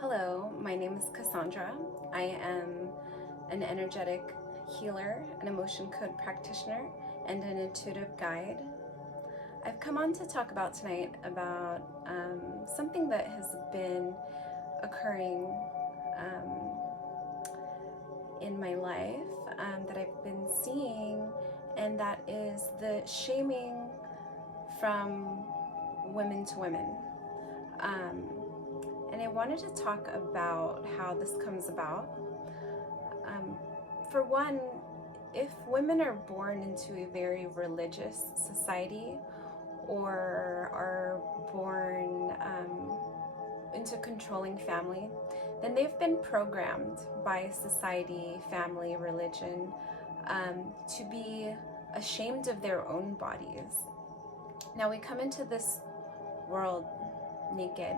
Hello, my name is Cassandra. I am an energetic healer, an emotion code practitioner, and an intuitive guide. I've come on to talk about tonight about something that has been occurring in my life that I've been seeing, and that is the shaming from women to women. And I wanted to talk about how this comes about. For one, if women are born into a very religious society or are born into a controlling family, then they've been programmed by society, family, religion to be ashamed of their own bodies. Now we come into this world naked.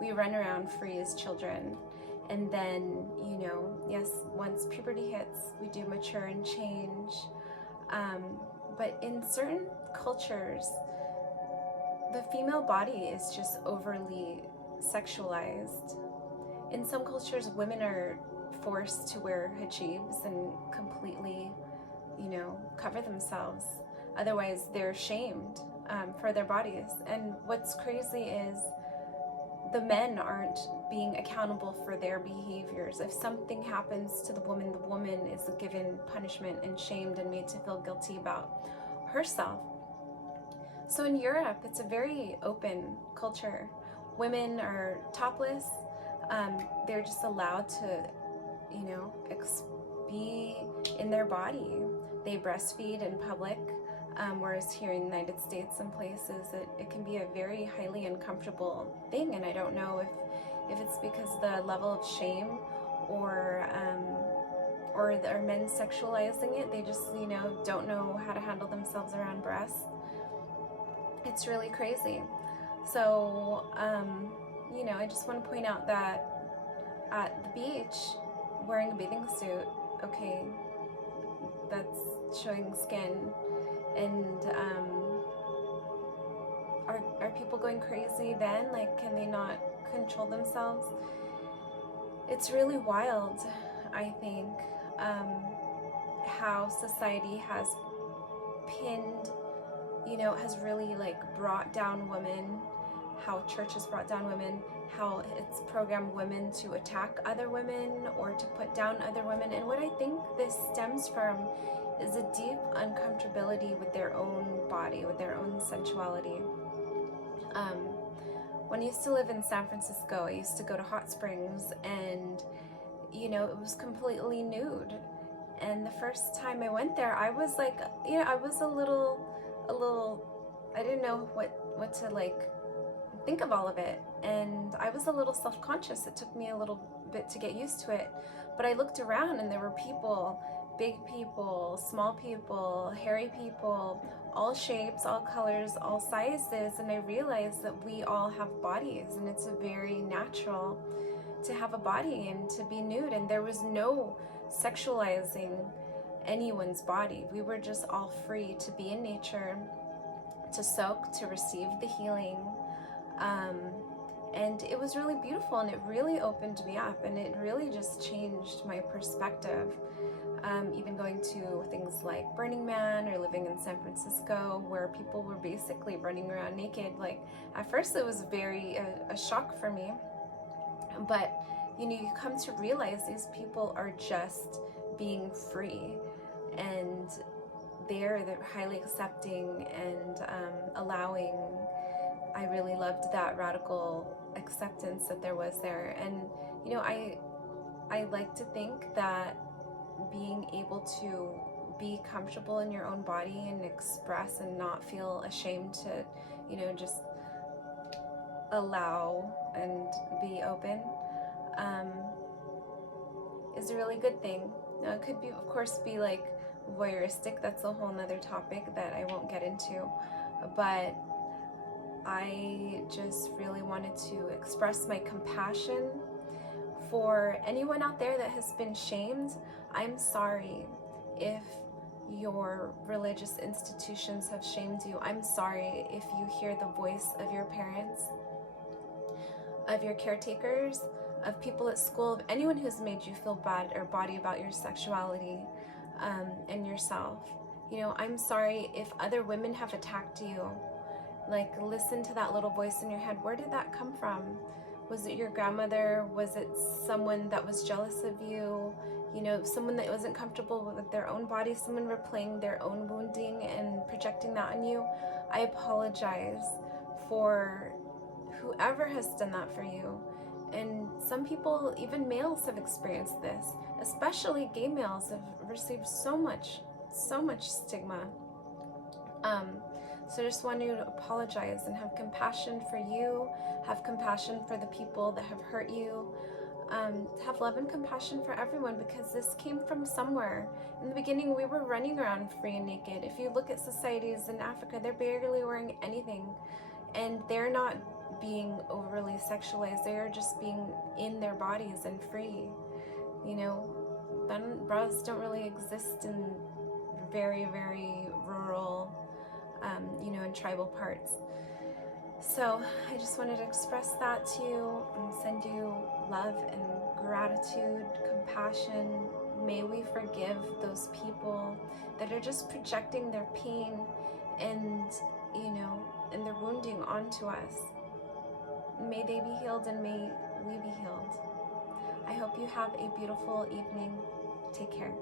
We run around free as children. And then, yes, once puberty hits, we do mature and change. But in certain cultures, the female body is just overly sexualized. In some cultures, women are forced to wear hijabs and completely, cover themselves. Otherwise, they're shamed for their bodies. And what's crazy is the men aren't being accountable for their behaviors. If something happens to the woman is given punishment and shamed and made to feel guilty about herself. So in Europe, it's a very open culture. Women are topless. They're just allowed to, be in their body. They breastfeed in public. Whereas here in the United States, some places, it can be a very highly uncomfortable thing, and I don't know if it's because the level of shame or are men sexualizing it. They just don't know how to handle themselves around breasts. It's really crazy. So I just want to point out that at the beach, wearing a bathing suit, okay, that's showing skin. And are people going crazy then? Like, can they not control themselves? It's really wild, I think, how society has pinned, has really brought down women, how church has brought down women, how it's programmed women to attack other women or to put down other women. And what I think this stems from is a deep uncomfortability with their own body, with their own sensuality. When I used to live in San Francisco, I used to go to hot springs, and it was completely nude. And the first time I went there, I was like, I was a little, I didn't know what to think of all of it, and I was a little self-conscious. It took me a little bit to get used to it, but I looked around and there were people, big people, small people, hairy people, all shapes, all colors, all sizes, and I realized that we all have bodies, and it's very natural to have a body and to be nude, and there was no sexualizing anyone's body. We were just all free to be in nature, to soak, to receive the healing. And it was really beautiful, and it really opened me up, and it really just changed my perspective. Even going to things like Burning Man or living in San Francisco, where people were basically running around naked. Like, at first it was very a shock for me, but you come to realize these people are just being free, and they're highly accepting and allowing. I really loved that radical acceptance that there was there. And I like to think that being able to be comfortable in your own body and express and not feel ashamed to just allow and be open is a really good thing. Now, it could be, of course, be voyeuristic. That's a whole nother topic that I won't get into, but I just really wanted to express my compassion for anyone out there that has been shamed. I'm sorry if your religious institutions have shamed you. I'm sorry if you hear the voice of your parents. of your caretakers, of people at school, of anyone who's made you feel bad or body about your sexuality and yourself. You know, I'm sorry if other women have attacked you. Like, listen to that little voice in your head. Where did that come from? Was it your grandmother? Was it someone that was jealous of you? You know, someone that wasn't comfortable with their own body, someone replaying their own wounding and projecting that on you. I apologize for whoever has done that for you. And some people, even males, have experienced this, especially gay males have received so much stigma. So I just want to apologize and have compassion for you, have compassion for the people that have hurt you, have love and compassion for everyone, because this came from somewhere. In the beginning, we were running around free and naked. If you look at societies in Africa, they're barely wearing anything, and they're not being overly sexualized. They are just being in their bodies and free. You know, bras don't really exist in very, very rural, you know, in tribal parts. So I just wanted to express that to you and send you love and gratitude, compassion. May we forgive those people that are just projecting their pain and, you know, and their wounding onto us. May they be healed and may we be healed. I hope you have a beautiful evening. Take care.